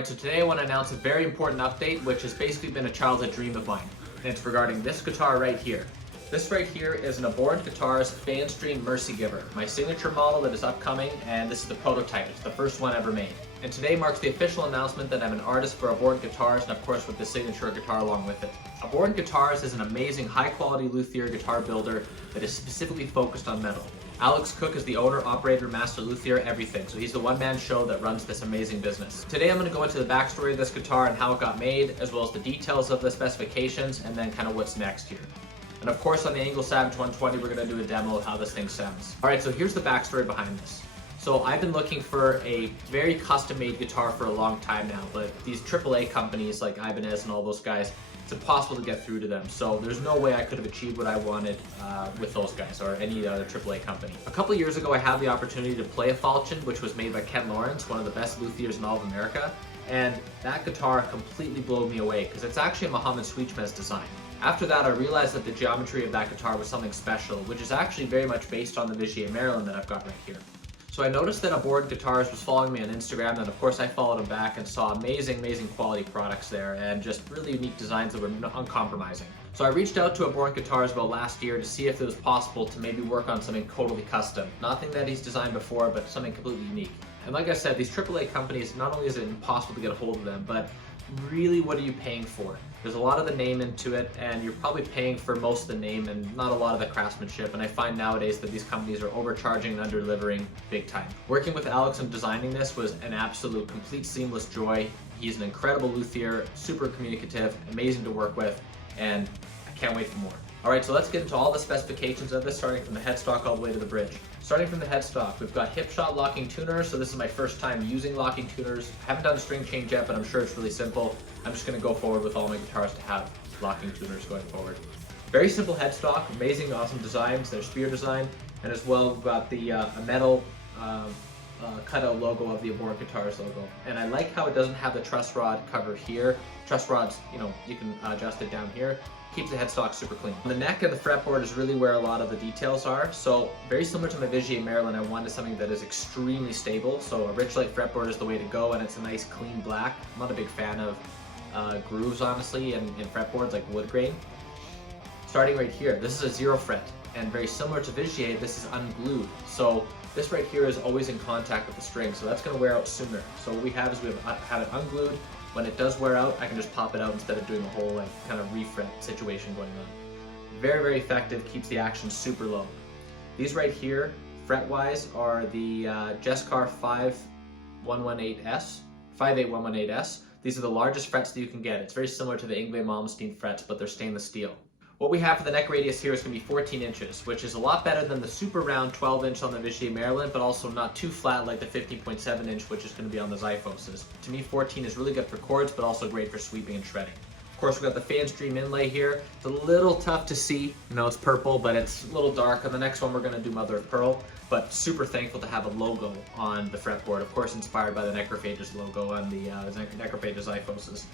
Alright, so today I want to announce a very important update, which has basically been a childhood dream of mine. And it's regarding this guitar right here. This right here is an Abhorrent guitarist Fayence Mercygiver, my signature model that is upcoming, and this is the prototype. It's the first one ever made. And today marks the official announcement that I'm an artist for Abhorrent guitars, and of course with the signature guitar along with it. Abhorrent Guitars is an amazing high-quality luthier guitar builder that is specifically focused on metal. Alex Cook is the owner, operator, master luthier, everything. So he's the one-man show that runs this amazing business. Today I'm going to go into the backstory of this guitar and how it got made, as well as the details of the specifications, and then kind of what's next here. And of course on the Angle Savage 120 we're going to do a demo of how this thing sounds. Alright, so here's the backstory behind this. So I've been looking for a very custom-made guitar for a long time now, but these AAA companies like Ibanez and all those guys, it's impossible to get through to them. So there's no way I could have achieved what I wanted with those guys or any other AAA company. A couple of years ago I had the opportunity to play a Falchion, which was made by Ken Lawrence, one of the best luthiers in all of America, and that guitar completely blew me away because it's actually a Mohammed Sweetchmez design. After that, I realized that the geometry of that guitar was something special, which is actually very much based on the Vigier Maryland that I've got right here. So I noticed that Abhorrent Guitars was following me on Instagram, and of course I followed him back and saw amazing quality products there and just really unique designs that were uncompromising. So I reached out to Abhorrent Guitars about last year to see if it was possible to maybe work on something totally custom. Nothing that he's designed before, but something completely unique. And like I said, these AAA companies, not only is it impossible to get a hold of them, but really what are you paying for? There's a lot of the name into it, and you're probably paying for most of the name and not a lot of the craftsmanship, and I find nowadays that these companies are overcharging and under-delivering big time. Working with Alex and designing this was an absolute complete seamless joy. He's an incredible luthier, super communicative, amazing to work with, and I can't wait for more. Alright, so let's get into all the specifications of this, starting from the headstock all the way to the bridge. Starting from the headstock, we've got hip shot locking tuners, so this is my first time using locking tuners. I haven't done a string change yet, but I'm sure it's really simple. I'm just going to go forward with all my guitars to have locking tuners going forward. Very simple headstock, amazing, awesome designs. There's spear design, and as well we've got the a metal cutout logo of the Abhorrent Guitars logo. And I like how it doesn't have the truss rod cover here. Truss rods, you can adjust it down here. Keeps the headstock super clean. The neck and the fretboard is really where a lot of the details are. So very similar to my Vigier Maryland, I wanted something that is extremely stable. So a rich light fretboard is the way to go, and it's a nice clean black. I'm not a big fan of grooves, honestly, in fretboards like wood grain. Starting right here, this is a 0 fret, and very similar to Vigier, this is unglued. So this right here is always in contact with the string, so that's going to wear out sooner. So what we have is we have it unglued. When it does wear out, I can just pop it out instead of doing a whole kind of refret situation going on. Very effective, keeps the action super low. These right here, fret-wise, are the Jescar 58118S. These are the largest frets that you can get. It's very similar to the Yngwie Malmsteen frets, but they're stainless steel. What we have for the neck radius here is going to be 14 inches, which is a lot better than the super round 12 inch on the Vigier Maryland, but also not too flat like the 15.7 inch, which is going to be on the Xiyphoses. To me, 14 is really good for chords, but also great for sweeping and shredding. Of course, we've got the Fayence inlay here. It's a little tough to see. It's purple, but it's a little dark. On the next one, we're going to do mother of pearl, but super thankful to have a logo on the fretboard. Of course, inspired by the necrophagist logo on the necrophagist Xiyphoses.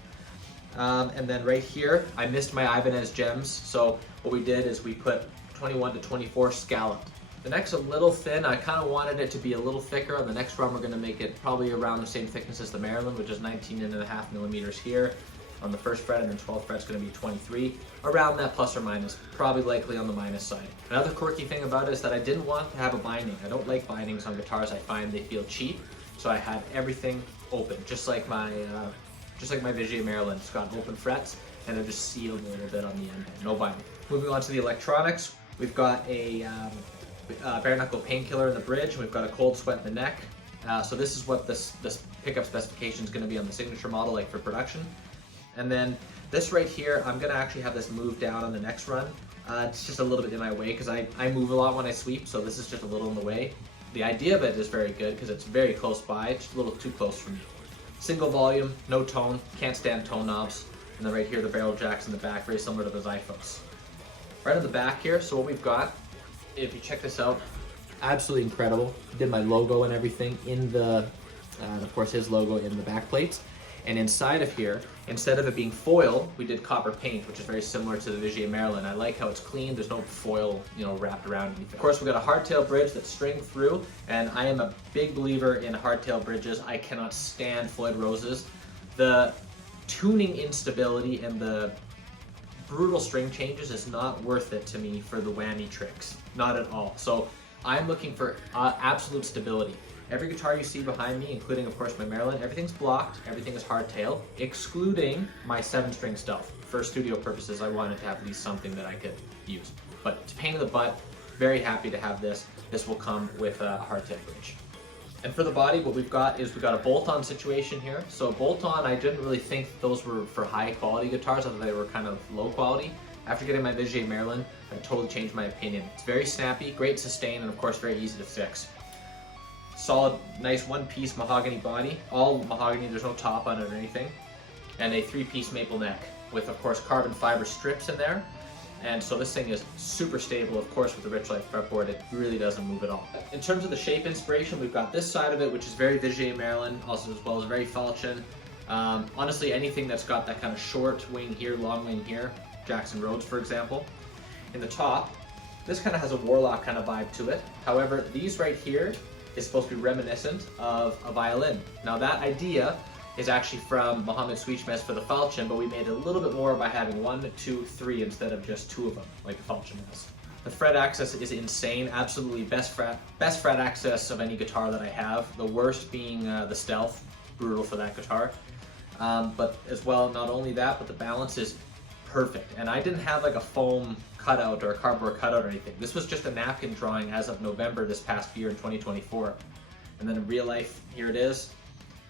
And then right here, I missed my Ibanez gems, so what we did is we put 21 to 24 scalloped. The neck's a little thin. I kind of wanted it to be a little thicker. On the next run, we're going to make it probably around the same thickness as the Maryland, which is 19.5 millimeters here on the first fret, and then 12th fret's going to be 23. Around that, plus or minus, probably likely on the minus side. Another quirky thing about it is that I didn't want to have a binding. I don't like bindings on guitars. I find they feel cheap, so I have everything open, just like my Vigier Maryland. It's got open frets, and they're just sealed a little bit on the end. No binding. Moving on to the electronics, we've got a bare knuckle painkiller in the bridge, and we've got a cold sweat in the neck. So this is what this pickup specification is going to be on the signature model, like for production. And then this right here, I'm going to actually have this moved down on the next run. It's just a little bit in my way because I move a lot when I sweep, so this is just a little in the way. The idea of it is very good because it's very close by. It's a little too close for me. Single volume, no tone, can't stand tone knobs. And then right here, the barrel jacks in the back, very similar to the Xiyphos. Right on the back here, so what we've got, if you check this out, absolutely incredible. Did my logo and everything in the, of course, his logo in the back plates. And inside of here, instead of it being foil, we did copper paint, which is very similar to the Vigier Maryland. I like how it's clean. There's no foil, wrapped around anything. Of course, we've got a hardtail bridge that's stringed through, and I am a big believer in hardtail bridges. I cannot stand Floyd Rose's. The tuning instability and the brutal string changes is not worth it to me for the whammy tricks, not at all. So I'm looking for absolute stability. Every guitar you see behind me, including of course my Maryland, everything's blocked, everything is hardtail, excluding my 7-string stealth. For studio purposes, I wanted to have at least something that I could use. But it's a pain in the butt, very happy to have this. This will come with a hardtail bridge. And for the body, what we've got is we've got a bolt-on situation here. So bolt-on, I didn't really think those were for high quality guitars, I thought they were kind of low quality. After getting my Vigier Maryland, I totally changed my opinion. It's very snappy, great sustain, and of course very easy to fix. Solid, nice one-piece mahogany body, all mahogany, there's no top on it or anything. And a 3-piece maple neck with of course carbon fiber strips in there. And so this thing is super stable, of course with the Rich Life fretboard, it really doesn't move at all. In terms of the shape inspiration, we've got this side of it, which is very Vigier Maryland, also as well as very falchion. Honestly, anything that's got that kind of short wing here, long wing here, Jackson Rhodes for example. In the top, this kind of has a Warlock kind of vibe to it. However, these right here is supposed to be reminiscent of a violin. Now that idea is actually from Mohammed Sweetmess for the falchion, but we made it a little bit more by having 1, 2, 3 instead of just 2 of them, like the falchion has. The fret access is insane, absolutely best fret access of any guitar that I have. The worst being the Stealth, brutal for that guitar. But as well, not only that, but the balance is perfect. And I didn't have like a foam cutout or a cardboard cutout or anything. This was just a napkin drawing as of November this past year in 2024. And then in real life, here it is.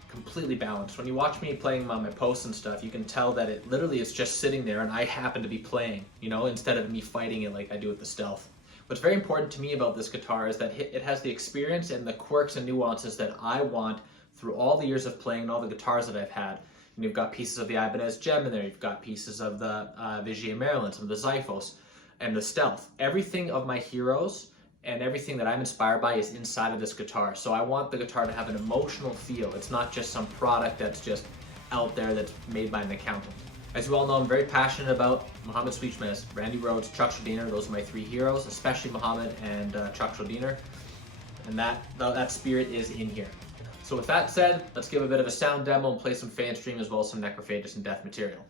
Completely balanced. When you watch me playing on my posts and stuff, you can tell that it literally is just sitting there and I happen to be playing, you know, instead of me fighting it like I do with the Stealth. What's very important to me about this guitar is that it has the experience and the quirks and nuances that I want through all the years of playing and all the guitars that I've had. And you've got pieces of the Ibanez Gem in there, you've got pieces of the Vigier Maryland, some of the Xiyphos, and the Stealth. Everything of my heroes and everything that I'm inspired by is inside of this guitar. So I want the guitar to have an emotional feel. It's not just some product that's just out there that's made by an accountant. As you all know, I'm very passionate about Mohammed Sweetmess, Randy Rhoads, Chuck Schuldiner. Those are my 3 heroes, especially Mohammed and Chuck Schuldiner. And that spirit is in here. So with that said, let's give a bit of a sound demo and play some Fayence Dream as well as some necrophagist and death material.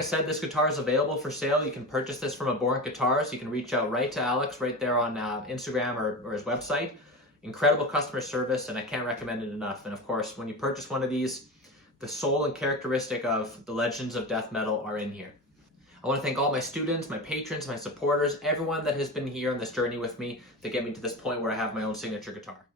Said, this guitar is available for sale. You can purchase this from Abhorrent Guitars. You can reach out right to Alex right there on Instagram or his website. Incredible customer service, and I can't recommend it enough. And of course, when you purchase one of these, the soul and characteristic of the legends of death metal are in here. I want to thank all my students, my patrons, my supporters, everyone that has been here on this journey with me to get me to this point where I have my own signature guitar.